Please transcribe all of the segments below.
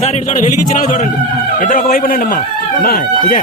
ఒకసారి ఇటు చూడండి వెలిగించినా చూడండి ఇద్దరు ఒక వైపు ఉండండి అమ్మా అమ్మా విజయ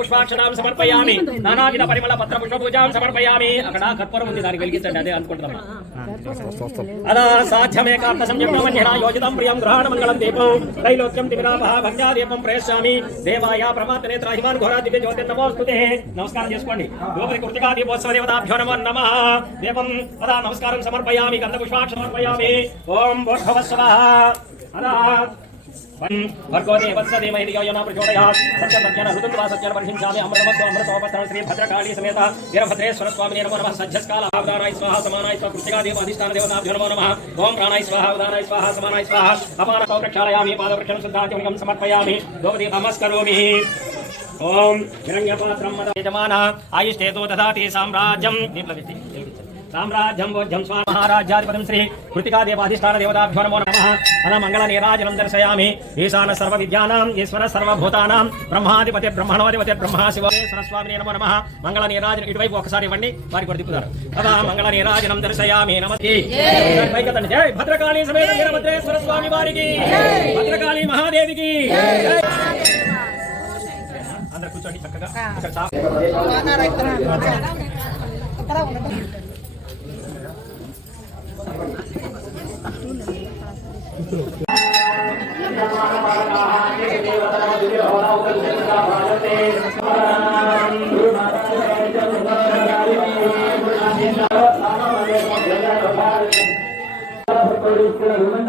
పుష్పాక్షరాం సమర్పయామి నానావిధ పరిమళ పత్ర పుష్ప పూజాం సమర్పయామి అక్కడ కర్పూరం ఉంది దానికి వెలిగించండి అదే అనుకుంటున్నాం అదా సాధ్యమేకాంత సంయమన్యనా యోజితం ప్రియం గ్రహణ మంగళం దీపం త్రైలోక్యం తిమిరాపహ భక్త్యా దీపం ప్రయశ్యామి దేవాయ ప్రభాత నేత్ర హిమాన్ ఘోరా దివ్య జ్యోతి నమోస్తుతే నమస్కారం చేసుకోండి। గోపరి దీపోత్సవ దేవతాభ్యో నమో నమ దీపం అదా నమస్కారం సమర్పయామి గంధ పుష్పాక్ష సమర్పయామి ఓం అదా భర్గవతే వత్సదే మహిళ యోనా ప్రచోదయాత్ సత్యమజ్ఞాన ఋతుత్వా సత్యన పరిహించామి అమృతమస్వ అమృతోపత్ర శ్రీ భద్రకాళీ సమేత వీరభద్రేశ్వర స్వామి నమో నమః. సజ్జస్కాల ఆవదానాయ స్వాహ సమానాయ స్వాహ కృతికా దేవ అధిష్టాన దేవతాభ్యో నమో నమః. ఓం ప్రాణాయ స్వాహ ఉదానాయ స్వాహ సమానాయ స్వాహ. అపాన ప్రక్షాళయామి పాదవృక్షం శుద్ధాత్మకం సమర్పయామి. గోపతి నమస్కరోమి. ఓం హిరణ్యపాత్రం మద యజమాన ఆయుష్ేతో దదాతి సామ్రాజ్యం భోజ్యం స్వా మహారాజ్యాధిపతిం శ్రీ కృతికా దేవాధిష్టాన దేవతాభ్యో నమో నమః. అన మంగళ నీరాజనం దర్శయామి. ఈశాన సర్వ విద్యానాం ఈశ్వర సర్వభూతానాం. బ్రహ్మాధిపతి బ్రహ్మణోధిపతి బ్రహ్మ శివేశ్వర స్వామి నమో నమః. మంగళ నీరాజనం ఇటువైపు ఒకసారి ఇవ్వండి వారికి కూడా తిప్పుతారు. మంగళ నీరాజనం దర్శయామి నమస్తే. జై భద్రకాళి సమేత వీరభద్రేశ్వర స్వామి వారికి. భద్రకాళి మహాదేవికి. అందరు కూర్చోండి చక్కగా. ఇక్కడ Bye.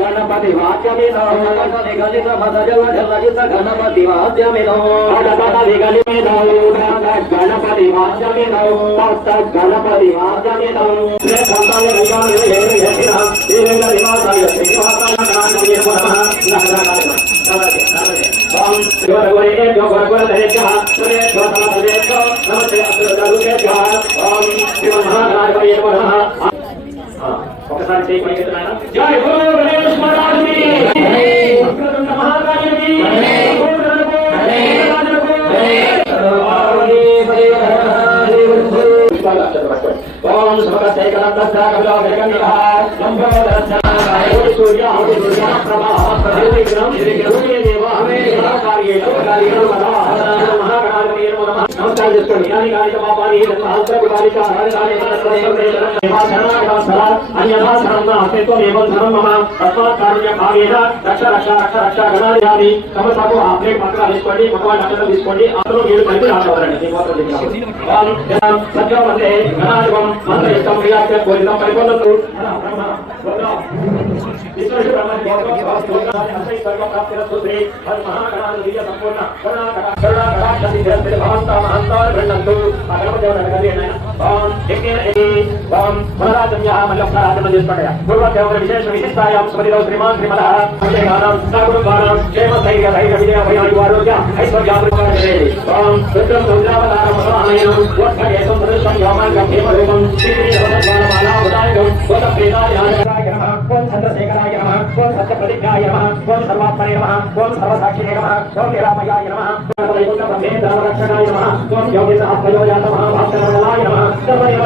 గణపతి వాద్యమిదో గణపతి వాద్యమిదో గణపతి వాద్యమిదో గణపతి వాద్యమిదో ఒకసారి చేయి పైకెత్తున్నాను జై గురు గణేష్ మహారాజుకి ओम सुभगते कलब्धस्य कपिलो वेगन्यः लम्बोदरस्य सूर्याहुति सूर्याः प्रभावः प्रभुविक्रम सूर्यदेव हमेशः कार्येषु कार्येण मदा నమస్కారం చేసుకోండి యాని కాళిక పాపాని సహస్ర కాళిక హరి కాళిక అన్యథా శరణం అస్తిత్వం ఏమో ధనం మమ. తస్మాత్ కారుణ్య భావేన రక్ష రక్ష రక్ష రక్ష గణాధికారి సమస్యకు ఆ ప్లేట్ తీసుకోండి పక్కవాడి అక్కడ తీసుకోండి. అందులో మీరు కలిపి రావాలండి మీ మాత్రం దగ్గర సత్యం అంటే గణాధిపం మంత్ర ఇష్టం క్రియాత్మ కోరితం పరిపూర్ణతు బ్రహ్మ సంపూర్ణ पुनराजम्यः मल्लप्राजमन्दिस्मटया पूर्वविशेषविशिष्टायां स्मरितौ श्रीमान् श्रीमतः अभिषेकानां सकुटुम्बानां क्षेमधैर्यधैर्यविजयभयायुवारोग्य ऐश्वर्यामृतये त्वां रुद्रं रुद्रावतारं महानयनं वत्सयेतं प्रदर्शं व्योमाङ्गं हेमरूपं श्रीकृष्णवदद्वारमालावदायकं वदप्रेतायानकाय नमः ॐ चन्द्रशेखराय नमः ॐ सत्यप्रतिज्ञाय नमः ॐ सर्वात्मने नमः ॐ सर्वसाक्षिणे नमः ॐ निरामयाय नमः ॐ ब्रह्मेन्द्रवरक्षणाय नमः ॐ योगिसात्मयोजातमहाभाष्यमण्डलाय नमः सर्वे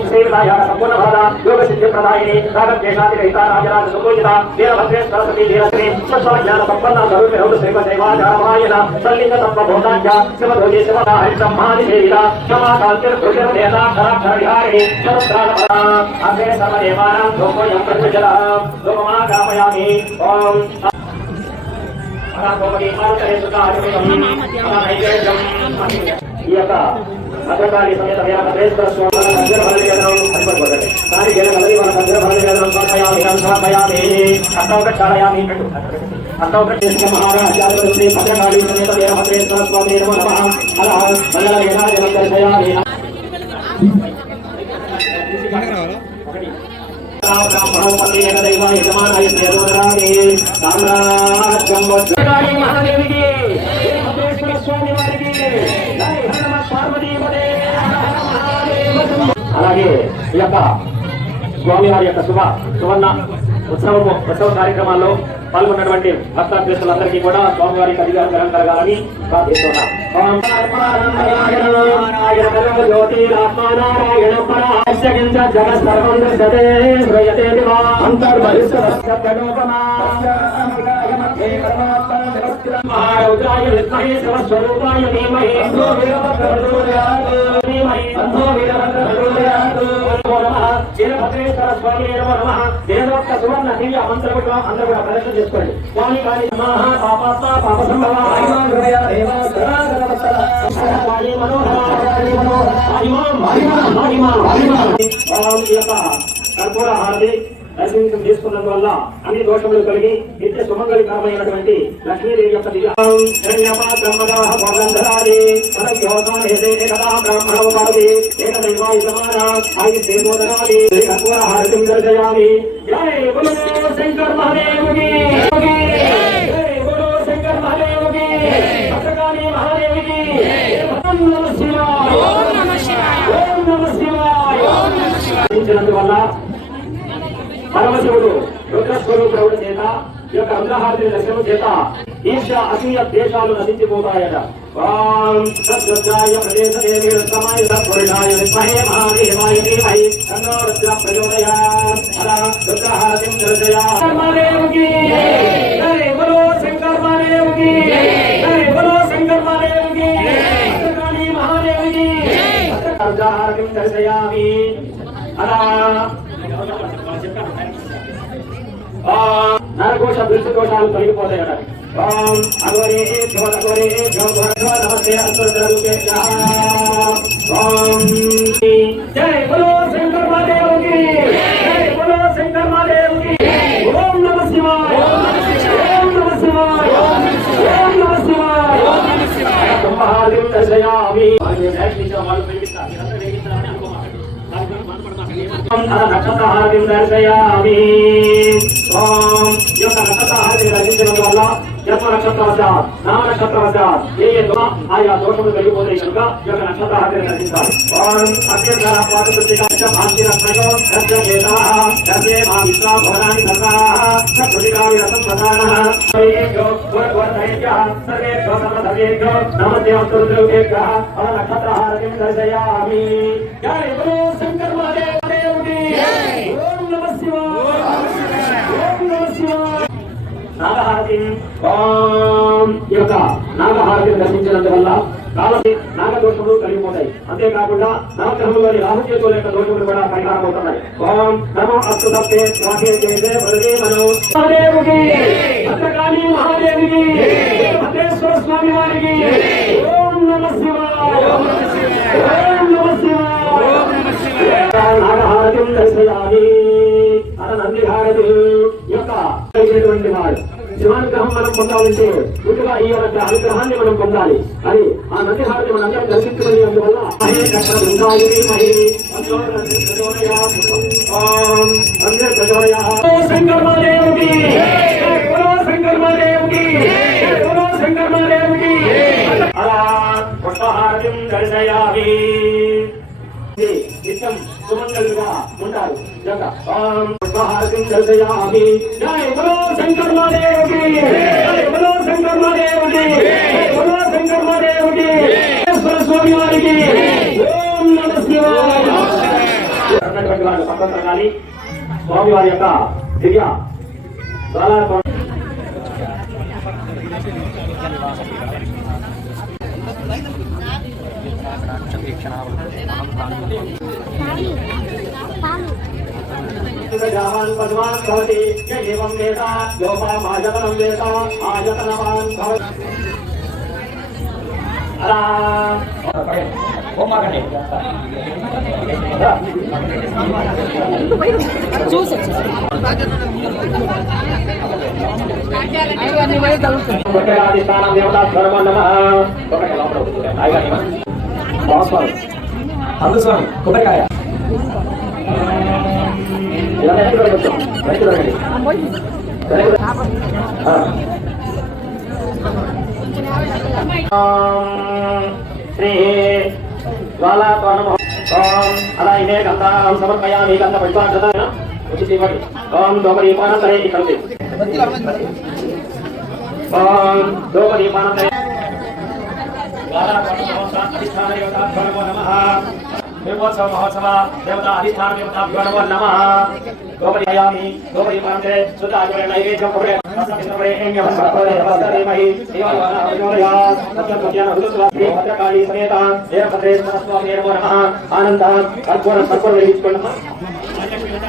ఉదాయకం గోత ప్రేతాయ నాయకాయ నమః ఓం చంద్రశేఖరాయ నమః ఓం సత్యప్రతిజ్ఞాయ నమః ఓం సర్వాత్మనే నమః ఓం సర్వసాక్షినే నమః ఓం నిరామయాయ నమః ఓం వైకుంఠ బ్రహ్మేంద్ర రక్షణాయ నమః ఓం యోగేంద్ర ఆత్మయోజాత మహాభాస్కరాయ నమః సర్వదేవ ధ్రువరత్న సేవితాయ సంపూర్ణ భార యోగ సిద్ధి ప్రదాయిని రాగం చేశాది రహిత రాజరాజ సుపూజిత వీరభద్రే సరస్వతి వీరశ్రీ స్వస్వ జ్ఞాన సంపన్న స్వరూపి రౌడు శ్రీమ దేవాజామాయన సల్లింగ తత్వ బోధాంచ శివ దోజే శివ హరి బ్రహ్మాది సేవిత క్షమా కాంతిర్ కృషిర దేత కరాక్షర విహారిణి సరస్రాణ అగ్రే సర్వదేవానాం లోకోయం ప్రతిజల లోకమా కామయామి ఓం ఈ యొక్క భద్రకాళి సమేత వీరభద్రేశ్వర స్వామి వేదనం హరిపడిపోతుంది దాని గెల కలది మన దగ్గర బలి వేదనం సమయామి సమయామి అష్టౌకక్షాలయామి అష్టౌకక్షేశ్వర మహారాజాధిపతి శ్రీ భద్రకాళి సమేత వీరభద్రేశ్వర స్వామి నమో నమః అలా మండల మహాదేవికి అలాగే ఈ యొక్క స్వామివారి యొక్క శుభ సువర్ణ ఉత్సవము ఉత్సవ కార్యక్రమాల్లో పాల్గొన్నటువంటి భక్తాభ్యర్థులందరికీ కూడా స్వామివారి అధికారం కలం కలగాలని ప్రార్థిస్తున్నాం ప్రదర్శన చేసుకోండి స్వామి కాళీ మహా పాపాత్మ పాప సంభవ హరిమాన్ హృదయ దేవ సదాగరవత్సల కాళీ మనోహర కాళీ మనోహర హరిమాం హరిమాం హరిమాం హరిమాం కర్పూర హారతి దర్శనం చేసుకున్నందువల్ల అన్ని దోషములు కలిగి నిత్య సుమంగళికరమైనటువంటి లక్ష్మీదేవి యొక్క దివ్య బ్రహ్మదాహ భగంధరాది పరయోసానే పరమశివుడు రుద్రస్వరూపుడు చేత ఈ యొక్క రుద్రహారతి దర్శనం చేత ఈర్ష అసూయ దేశాలు నశించిపోతాయట. ఓం సద్రుద్రాయ ప్రదేశ దేవి రుద్రమాయ సత్పురుషాయ విద్మహే మహాదేవాయ ధీమహి తన్నో రుద్ర ప్రచోదయాత్ అలా రుద్రహారతిం బలో బలో మహాదేవికి దర్శయామి అలా ఓం నరకోశ దృష్టి దోషాలు తొలగిపోతాయట ఓం అగోరే జ్యోత అగోరే జ్యోత నమస్తే అస్వరుద్రరూపే ఓం జై బలో శంకర్ మహాదేవుకి జై బలో శంకర్ మహాదేవుకి ఓం నమ శివాయ ఓం నమ శివాయ ఓం నమ శివాయ ఓం నమ శివాయ మహాదేవ్ దర్శయామి వాళ్ళు ప్రేమిస్తారు మీరందరూ ప్రేమిస్తారని అనుకోమాకండి నక్షత్రహారతిం దర్శయామి ఓం ఈ యొక్క నక్షత్రహారతిని దర్శించడం వల్ల జన్మ నక్షత్రవశాత్ నామ నక్షత్రవశాత్ ఏ ఏ దోష ఆయా దోషములు కలిగిపోతాయి కనుక ఈ యొక్క నక్షత్రహారతిని దర్శించాలి ఓం అత్యంత పాదకృతిక కాబట్టి నాగదోషములు కలిగిపోతాయి. అంతేకాకుండా నవగ్రహంలోని రాహుకేతుల యొక్క దోషములు కూడా పరిహారం అవుతున్నాయి ఓం నమో అస్తు తప్పే స్వాహే చేసే వరదే మనో. మహాదేవుకి భద్రకాళి మహాదేవికి భద్రేశ్వర స్వామి వారికి. ఓం నమ శివాయ. ఓం నమ శివాయ. నాగహారతి దర్శయామి. అన నందిహారతి యొక్క అయినటువంటి వాడు. శివానుగ్రహం మనం పొందాలంటే ముందుగా ఈ యొక్క అనుగ్రహాన్ని మనం పొందాలి. అని ఆ నంది హారతి మనం అందరం దర్శించుకునే అందువల్ల హరే కృష్ణ బృందాయని మహి శంకర్ మహాదేవుకి శంకర్ మహాదేవుకి శంకర్ మహాదేవుకి అలా పుష్పహారతిం దర్శయామి నిత్యం సుమంగళుగా ఉంటారు జగ ఓం పుష్పహారతిం దర్శయామి జై బలో శంకర్ మహాదేవుకి జై Selamat menikmati. अला అందుస్వామి కొబ్బరికాయ ఇలా వెనక్కి వెనక్కి వెనక్కి శ్రీ జ్వాలాత్వరణం ఓం అలా గంధాం సమర్పయామి గంధ పుష్పాక్షత ఉచిత ఇవ్వండి ఓం దోమదీపానంతరే ఇక్కడ ఓం దోమదీపానంతరే దేవతాభ్యో నమో నమ గోపదయామి గోపదీపాంతే సుతాచరే నైవేద్యం కురే రసమిత్రప్రేణ్యం సర్వదే వస్తదేమహి దేవాలయానోదయా సత్యజ్ఞాన హృదస్వామి భద్రకాళి సమేత వీరభద్రేశ్వర స్వామి నమో నమ ఆనంద కర్పూరం కర్పూరం వెలిగించుకోండి శంకర శివ శంకర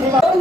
Gracias.